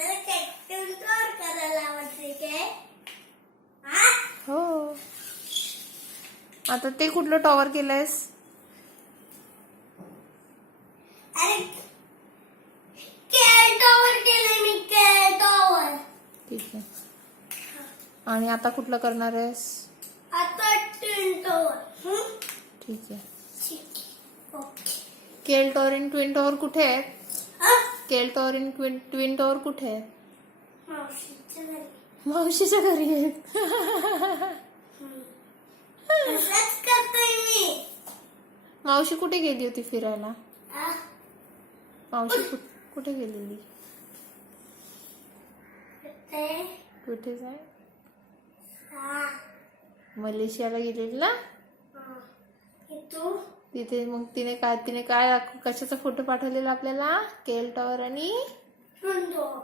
मला captain Tor करायला आवडते काय? हो. आता ते कुठलं टॉवर केलंयस? अरे केल टॉवर केलंय मी, केल टॉवर. ठीक आहे. आणि आता कुठलं करणार आहेस? आता ट्विन टॉवर. ठीक आहे. ओके. केल टॉवर आणि ट्विन टॉवर कुठे आहेत? हा? केल टॉवर आणि ट्विन टॉवर कुठे आहेत? मावशीच्या घरी. मावशीच्या घरी आहेत. असंच करतोय मी. मावशी कुठे गेली होती फिरायला? आ? मावशी कुठे गेलेली? ते कुठे जाय? हा. मलेशियाला गेलेली ना? हा. तू? तिथे मग तिने काय कशाचा फोटो पाठवलेला आपल्याला? केल टॉवर आणि ट्विन टॉवर.